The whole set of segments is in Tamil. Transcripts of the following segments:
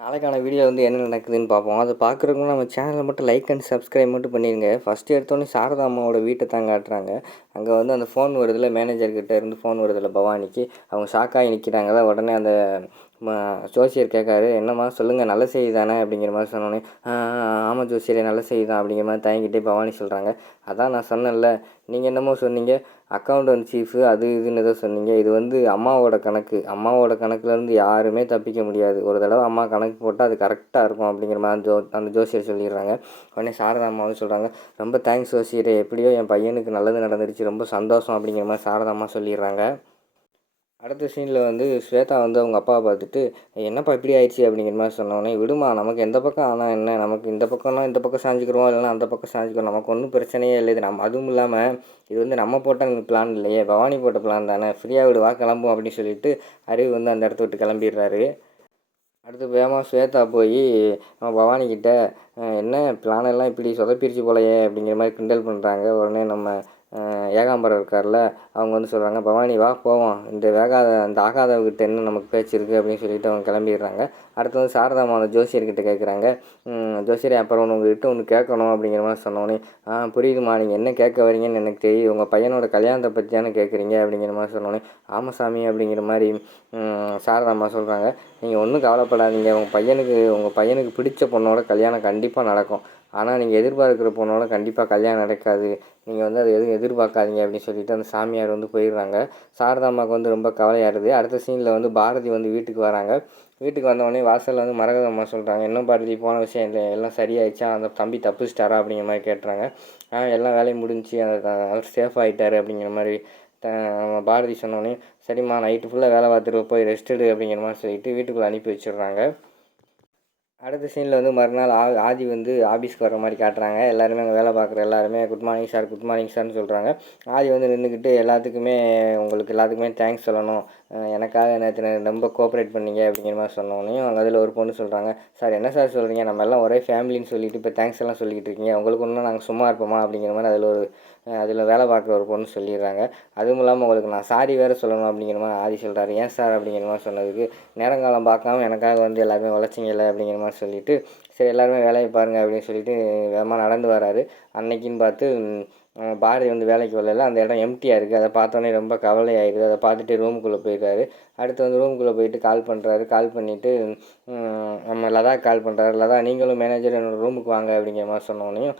நாளைக்கான வீடியோ வந்து என்ன நடக்குதுன்னு பார்ப்போம். அதை பார்க்குறவங்க நம்ம சேனலை மட்டும் லைக் அண்ட் சப்ஸ்கிரைப் மட்டும் பண்ணிடுங்க ஃபஸ்ட்டு எடுத்தோடனே சாரதா அம்மாவோட வீட்டை தான் காட்டுறாங்க. அங்கே வந்து அந்த ஃபோன் வருதில்ல மேனேஜர்கிட்ட இருந்து ஃபோன் வருதில்ல பவானிக்கு. அவங்க ஷாக்காகி நிற்கிறாங்களா உடனே அந்த ஜோசியர் கேட்காரு என்னம்மா சொல்லுங்கள் நல்ல செய்தி தானே அப்படிங்கிற மாதிரி சொன்னோன்னே ஆமாம் ஜோசியரே நல்ல செய்தி தான் அப்படிங்கிற மாதிரி தயங்கிட்டே பவானி சொல்கிறாங்க அதான் நான் சொன்னேன்ல நீங்கள் என்னமோ சொன்னீங்க அக்கௌண்டன்ட் சீஃபு அது இதுன்னு ஏதோ சொன்னீங்க இது வந்து அம்மாவோட கணக்கு அம்மாவோட கணக்குலேருந்து யாருமே தப்பிக்க முடியாது. ஒரு தடவை அம்மா கணக்கு போட்டால் அது கரெக்டாக இருக்கும் அப்படிங்கிற மாதிரி ஜோ அந்த ஜோசியர் சொல்லிடுறாங்க. உடனே சாரதா அம்மாவும் சொல்கிறாங்க ரொம்ப தேங்க்ஸ் ஜோசியரே எப்படியோ என் பையனுக்கு நல்லது நடந்துருச்சு ரொம்ப சந்தோஷம் அப்படிங்கிற மாதிரி சாரதா அம்மா சொல்லிடுறாங்க. அடுத்த சீனில் வந்து ஸ்வேதா வந்து அவங்க அப்பாவை பார்த்துட்டு என்னப்பா இப்படி ஆயிடுச்சு? அப்படிங்கிற மாதிரி சொன்னோடனே விடுமா நமக்கு எந்த பக்கம் ஆனால் என்ன? நமக்கு இந்த பக்கம்னா இந்த பக்கம் சாஞ்சிக்கிறோம்? இல்லைனா அந்த பக்கம் சாஞ்சிக்கிறோம். நமக்கு ஒன்றும் பிரச்சனையே இல்லை. இது நம்ம அதுவும் இல்லாமல் இது வந்து நம்ம போட்ட பிளான் இல்லையே. பவானி போட்ட பிளான் தானே. ஃப்ரீயாக விடு வா கிளம்பும் அப்படின்னு சொல்லிட்டு அறிவு வந்து அந்த இடத்த விட்டு கிளம்பிடுறாரு. அடுத்து வேகமாக ஸ்வேதா போய் நம்ம பவானிக்கிட்ட என்ன? பிளானெல்லாம் இப்படி சொதப்பிரிச்சு போலையே அப்படிங்கிற மாதிரி கிண்டல் பண்ணுறாங்க உடனே நம்ம ஏகாம்பரம் இருக்கார்ல அவங்க வந்து சொல்கிறாங்க பவானி வா போவோம். இந்த வேகாத இந்த ஆகாதவர்கிட்ட என்ன நமக்கு பேச்சு இருக்குது அப்படின்னு சொல்லிட்டு அவங்க கிளம்பிடுறாங்க. அடுத்து வந்து சாரதாமா அந்த ஜோசியர்கிட்ட கேட்குறாங்க ஜோசியரே அப்புறம் ஒன்று உங்ககிட்ட ஒன்று கேட்கணும் அப்படிங்கிற மாதிரி சொன்னோன்னே ஆ புரியுதுமா நீங்கள் என்ன கேட்க வரீங்கன்னு எனக்கு தெரியுது உங்கள் பையனோட கல்யாணத்தை பற்றி தானே கேட்குறீங்க அப்படிங்கிற மாதிரி சொன்னோன்னே ஆமாம் அப்படிங்கிற மாதிரி சாரதாமா சொல்கிறாங்க நீங்கள் ஒன்றும் கவலைப்படாதீங்க. உங்கள் பையனுக்கு உங்கள் பையனுக்கு பிடிச்ச பொண்ணோட கல்யாணம் கண்டிப்பாக நடக்கும். ஆனால் நீங்கள் எதிர்பார்க்குற பொண்ணோட கண்டிப்பாக கல்யாணம் நடக்காது. நீங்கள் வந்து அதை எதுவும் எதிர்பார்க்காதீங்க அப்படின்னு சொல்லிட்டு அந்த சாமியார் வந்து போயிடுறாங்க. சாரதாம்மாவுக்கு வந்து ரொம்ப கவலையாடுது அடுத்த சீனில் வந்து பாரதி வந்து வீட்டுக்கு வராங்க. வீட்டுக்கு வந்தவொடனே வாசலில் வந்து மரகதம்மா சொல்கிறாங்க என்ன பாரதி போன விஷயம் இல்லை. எல்லாம் சரியாயிடுச்சா? அந்த தம்பி தப்பிச்சிட்டாரா? அப்படிங்கிற மாதிரி கேட்டுறாங்க. ஆ எல்லாம் வேலையும் முடிஞ்சுச்சு அந்த அவர் சேஃப் ஆகிட்டாரு அப்படிங்கிற மாதிரி த நம்ம பாரதி சொன்னோடனே சரிம்மா நைட்டு ஃபுல்லாக வேலை பார்த்துட்டு போய் ரெஸ்ட் எடு அப்படிங்கிற மாதிரி சொல்லிட்டு வீட்டுக்குள்ளே அனுப்பி வச்சிடுறாங்க. அடுத்த சீனில் வந்து மறுநாள் ஆ ஆதி வந்து ஆஃபீஸ்க்கு வர மாதிரி காட்டுறாங்க. எல்லாருமே அங்கே வேலை பார்க்குற எல்லாருமே good morning sir good morning சார்னு சொல்கிறாங்க ஆதி வந்து நின்றுக்கிட்டு எல்லாத்துக்குமே உங்களுக்கு எல்லாத்துக்குமே தேங்க்ஸ் சொல்லணும். எனக்காக நேற்று ரொம்ப கோஆப்ரேட் பண்ணீங்க அப்படிங்கிற மாதிரி சொன்னோன்னே அங்கே அதில் ஒரு பொண்ணு சொல்கிறாங்க சார் என்ன சார் சொல்கிறீங்க நம்ம எல்லாம் ஒரே ஃபேமிலின்னு சொல்லிட்டு இப்போ தேங்க்ஸ் எல்லாம் சொல்லிக்கிட்டு இருக்கீங்க. உங்களுக்கு ஒன்றும் நாங்கள் சும்மா இருப்போமா? அப்படிங்கிற மாதிரி அதில் ஒரு அதில் வேலை பார்க்குற ஒரு பொண்ணு சொல்லிடுறாங்க. அதுவும் இல்லாமல் உங்களுக்கு நான் சாரி வேறு சொல்லணும் அப்படிங்கிற மாதிரி ஆதி சொல்கிறாரு ஏன் சார் அப்படிங்கிற மாதிரி சொன்னதுக்கு நேரங்காலம் பார்க்காம எனக்காக வந்து எல்லாருமே உழைச்சிங்கல்ல அப்படிங்கிற மாதிரி சொல்லிவிட்டு சரி எல்லாருமே வேலையை பாருங்கள் அப்படின்னு சொல்லிட்டு வேகமாக நடந்து வராரு. அன்னைக்குன்னு பார்த்து பாரதி வந்து வேலைக்கு வரல அந்த இடம் எம்டியாக இருக்குது அதை பார்த்தோன்னே ரொம்ப கவலையாயிருது அதை பார்த்துட்டு ரூமுக்குள்ளே போயிடுறாரு. அடுத்து வந்து ரூமுக்குள்ளே போயிட்டு கால் பண்ணுறாரு கால் பண்ணிவிட்டு நம்ம லதா கால் பண்ணுறாரு லதா நீங்களும் மேனேஜர் என்னோட ரூமுக்கு வாங்க அப்படிங்கிற மாதிரி சொன்னோடனையும்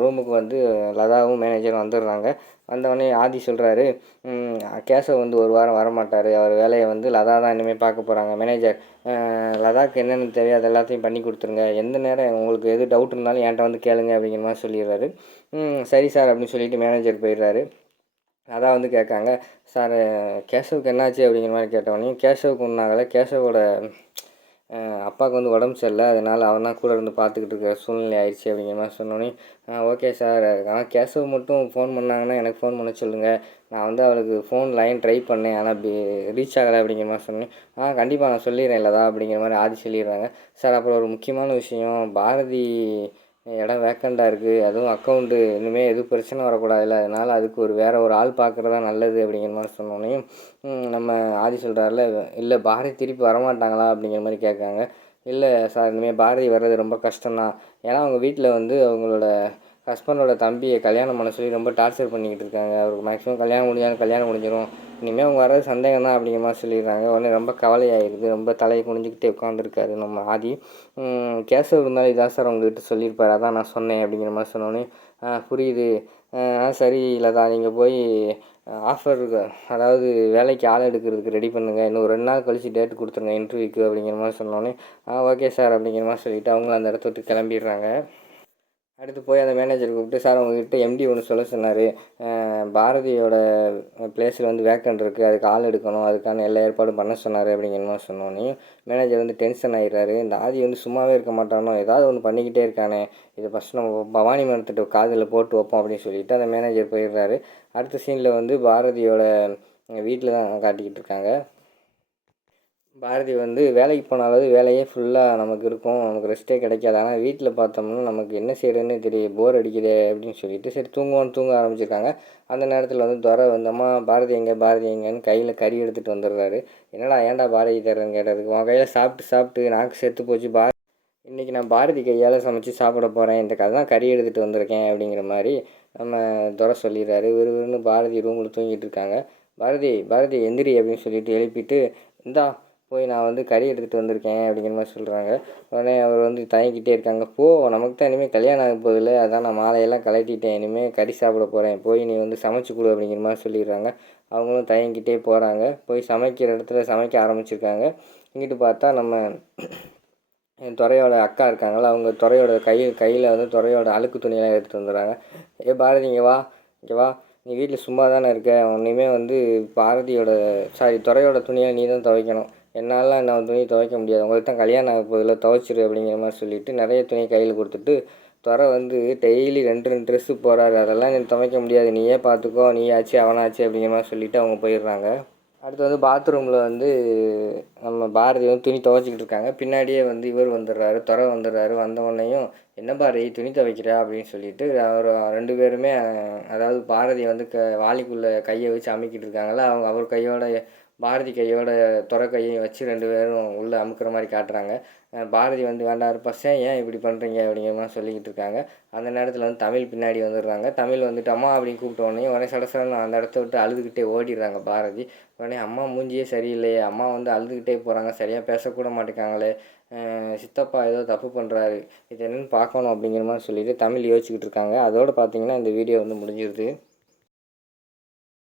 ரூமுக்கு வந்து லதாவும் மேனேஜரும் வந்துடுறாங்க. வந்தவொடனே ஆதி சொல்கிறாரு கேசவ் வந்து ஒரு வாரம் வரமாட்டார். அவர் வேலையை வந்து லதா தான் இனிமேல் பார்க்க போகிறாங்க மேனேஜர் லதாக்கு என்னென்ன தேவையோ அது எல்லாத்தையும் பண்ணி கொடுத்துருங்க. எந்த நேரம் உங்களுக்கு எது டவுட் இருந்தாலும் என்கிட்ட வந்து கேளுங்க அப்படிங்கிற மாதிரி சொல்லிடுறாரு. சரி சார் அப்படின்னு சொல்லிட்டு மேனேஜர் போயிடுறாரு. லதா வந்து கேட்காங்க சார் கேசவுக்கு என்னாச்சு? அப்படிங்கிற மாதிரி கேட்டவொடனே கேசவுக்கு ஒன்றும் கேசவோட அப்பாவுக்கு வந்து உடம்பு சரியில்லை அதனால் அவன் தான் கூட இருந்து பார்த்துக்கிட்டு இருக்கிற சூழ்நிலை ஆயிடுச்சு அப்படிங்கிற மாதிரி சொன்னோன்னே ஓகே சார் ஆனால் கேசவ் மட்டும் ஃபோன் பண்ணாங்கன்னா எனக்கு ஃபோன் பண்ண சொல்லுங்கள் நான் வந்து அவளுக்கு ஃபோன் லைன் ட்ரை பண்ணேன் ஆனால் அப்படி ரீச் ஆகலை அப்படிங்கிற மாதிரி சொன்னேன் ஆ கண்டிப்பாக நான் சொல்லிடுறேன் இல்லைதா அப்படிங்கிற மாதிரி ஆதி சொல்லிடுறாங்க. சார் அப்புறம் ஒரு முக்கியமான விஷயம் பாரதி இடம் வேக்கண்டாக இருக்குது அதுவும் அக்கௌண்ட்டு இனிமேல் எதுவும் பிரச்சனை வரக்கூடாதுல்ல. அதனால் அதுக்கு ஒரு வேறு ஒரு ஆள் பார்க்குறதா நல்லது அப்படிங்கிற மாதிரி சொன்னோடனையும் நம்ம ஆதி சொல்கிறாருல இல்லை பாரதி திருப்பி வரமாட்டாங்களா? அப்படிங்கிற மாதிரி கேட்காங்க இல்லை சார் இனிமேல் பாரதி வர்றது ரொம்ப கஷ்டம்தான். ஏன்னா அவங்க வீட்டில் வந்து அவங்களோட ஹஸ்பண்டோட தம்பியை கல்யாணம் பண்ண சொல்லி ரொம்ப டார்ச்சர் பண்ணிக்கிட்டு இருக்காங்க. அவருக்கு மேக்ஸிமம் கல்யாணம் முடிஞ்சாலும் கல்யாணம் முடிஞ்சிடும் இனிமேல் அவங்க வர்றது சந்தேகம் தான் அப்படிங்கிற மாதிரி சொல்லிடுறாங்க. உடனே ரொம்ப கவலையாயிருது. ரொம்ப தலையை குனிஞ்சிக்கிட்டே உட்காந்துருக்காரு நம்ம ஆதி. கேசவ் இருந்தாலும் இதான் சார் அவங்ககிட்ட சொல்லியிருப்பார். அதான் நான் சொன்னேன் அப்படிங்கிற மாதிரி சொன்னோன்னே புரியுது. ஆ சரி லதா நீங்கள் போய் ஆஃபர் அதாவது வேலைக்கு ஆள் எடுக்கிறதுக்கு ரெடி பண்ணுங்கள் இன்னும் ஒரு ரெண்டு நாள் கழிச்சு டேட் கொடுத்துருங்க. இன்டர்வியூக்கு அப்படிங்கிற மாதிரி சொன்னோன்னே ஆ ஓகே சார் அப்படிங்கிற மாதிரி சொல்லிவிட்டு அவங்களும் அந்த இடத்த விட்டு கிளம்பிடுறாங்க. அடுத்து போய் அந்த மேனேஜர் கூப்பிட்டு சார் உங்ககிட்ட எம்டி ஒன்று சொல்ல சொன்னார். பாரதியோட பிளேஸில் வந்து வேக்கண்ட் இருக்குது அதுக்கு ஆள் எடுக்கணும். அதுக்கான எல்லா ஏற்பாடும் பண்ண சொன்னார் அப்படிங்கிற மாதிரி சொன்னோன்னே மேனேஜர் வந்து டென்ஷன் ஆகிடுறாரு இந்த ஆதி வந்து சும்மாவே இருக்க மாட்டானோ? ஏதாவது ஒன்று பண்ணிக்கிட்டே இருக்கானே. இதை ஃபஸ்ட் நம்ம பவானி மரத்துட்டு காதில் போட்டு வைப்போம் அப்படின்னு சொல்லிட்டு அந்த மேனேஜர் போயிடுறாரு. அடுத்த சீனில் வந்து பாரதியோட வீட்டில் தான் காட்டிக்கிட்டு இருக்காங்க. பாரதி வந்து வேலைக்கு போனாலாவது வேலையே ஃபுல்லாக நமக்கு இருக்கும். நமக்கு ரெஸ்ட்டே கிடைக்காது. ஆனால் வீட்டில் பார்த்தோம்னா நமக்கு என்ன செய்கிறதுன்னு தெரிய போர் அடிக்குதே அப்படின்னு சொல்லிட்டு சரி தூங்குவோன்னு தூங்க ஆரம்பிச்சிருக்காங்க. அந்த நேரத்தில் வந்து துறை வந்தம்மா பாரதி எங்கே? பாரதி எங்கேன்னு கையில் கறி எடுத்துகிட்டு வந்துடுறாரு. என்னடா ஏன்டா பாரதி தர்றேன்னு கேட்டதுக்கு உன் கையில் சாப்பிட்டு சாப்பிட்டு நாக்கு செத்து போச்சு பாரதி இன்றைக்கி நான் பாரதி கையால் சமைச்சு சாப்பிட போகிறேன் இந்த கதை தான் கறி எடுத்துகிட்டு வந்திருக்கேன் அப்படிங்கிற மாதிரி நம்ம துரை சொல்லிடுறாரு. விறுவிறுன்னு பாரதி ரூமில் தூங்கிட்டு இருக்காங்க. பாரதி பாரதி எந்திரி அப்படின்னு சொல்லிட்டு எழுப்பிட்டு இந்தா போய் நான் வந்து கறி எடுத்துகிட்டு வந்திருக்கேன் அப்படிங்கிற மாதிரி சொல்கிறாங்க உடனே அவர் வந்து தயங்கிட்டே இருக்காங்க. போ நமக்கு தான் இனிமேல் கல்யாணம் ஆக போதில்ல அதான் நான் மாலையெல்லாம் கலட்டிட்டேன் இனிமேல் கறி சாப்பிட போகிறேன் போய் நீ வந்து சமைச்சு கொடு அப்படிங்கிற மாதிரி சொல்லிடுறாங்க. அவங்களும் தயங்கிட்டே போகிறாங்க போய் சமைக்கிற இடத்துல சமைக்க ஆரம்பிச்சிருக்காங்க. இங்கிட்டு பார்த்தா நம்ம என் துறையோட அக்கா இருக்காங்களா அவங்க துறையோட கை கையில் வந்து துறையோட அழுக்கு துணியெல்லாம் எடுத்துகிட்டு வந்துடுறாங்க. ஏ பாரதி இங்கே வா. இங்கே வா. நீ வீட்டில் சும்மா தானே இருக்க. உன்னையுமே வந்து பாரதியோட சாரி துறையோட துணியை நீ தான் துவைக்கணும். என்னால் நான் துணி துவைக்க முடியாது. உங்களுக்கு தான் கல்யாணம் ஆக போதில் துவைச்சிரு அப்படிங்கிற மாதிரி சொல்லிவிட்டு நிறைய துணி கையில் கொடுத்துட்டு துறை வந்து டெய்லி ரெண்டு ரெண்டு ட்ரெஸ்ஸு போகிறாரு அதெல்லாம் நீ துவைக்க முடியாது. நீயே பார்த்துக்கோ நீ ஆச்சு அவனாச்சு அப்படிங்கிற மாதிரி சொல்லிவிட்டு அவங்க போயிடுறாங்க. அடுத்து வந்து பாத்ரூமில் வந்து நம்ம பாரதி வந்து துணி துவைச்சிக்கிட்டு இருக்காங்க. பின்னாடியே வந்து இவர் வந்துடுறாரு துறை வந்துடுறாரு. வந்த என்ன பாரதி துணி துவைக்கிறா? அப்படின்னு சொல்லிட்டு அவர் ரெண்டு பேருமே அதாவது பாரதி வந்து க வாலிக்குள்ளே கையை வச்சு அமைக்கிட்டு இருக்காங்களா அவங்க அவர் கையோட பாரதி கையோட துறை வச்சு ரெண்டு பேரும் உள்ளே அமுக்கிற மாதிரி காட்டுறாங்க. பாரதி வந்து வேண்டாம் பசே ஏன் இப்படி பண்ணுறீங்க அப்படிங்கிற மாதிரி சொல்லிக்கிட்டு இருக்காங்க. அந்த நேரத்தில் வந்து தமிழ் பின்னாடி வந்துடுறாங்க. தமிழ் வந்துட்டு அம்மா அப்படின்னு கூப்பிட்ட உடனே உடனே சடசடன்னு அந்த இடத்த விட்டு அழுதுகிட்டே ஓடிடுறாங்க பாரதி. உடனே அம்மா மூஞ்சியே சரியில்லையே. அம்மா வந்து அழுதுகிட்டே போகிறாங்க சரியாக பேசக்கூட மாட்டேங்காங்களே சித்தப்பா ஏதோ தப்பு பண்ணுறாரு இது என்னென்னு பார்க்கணும் அப்படிங்கிற மாதிரி சொல்லிட்டு தமிழ் யோசிச்சுக்கிட்டு இருக்காங்க. அதோடு பார்த்தீங்கன்னா இந்த வீடியோ வந்து முடிஞ்சிருது.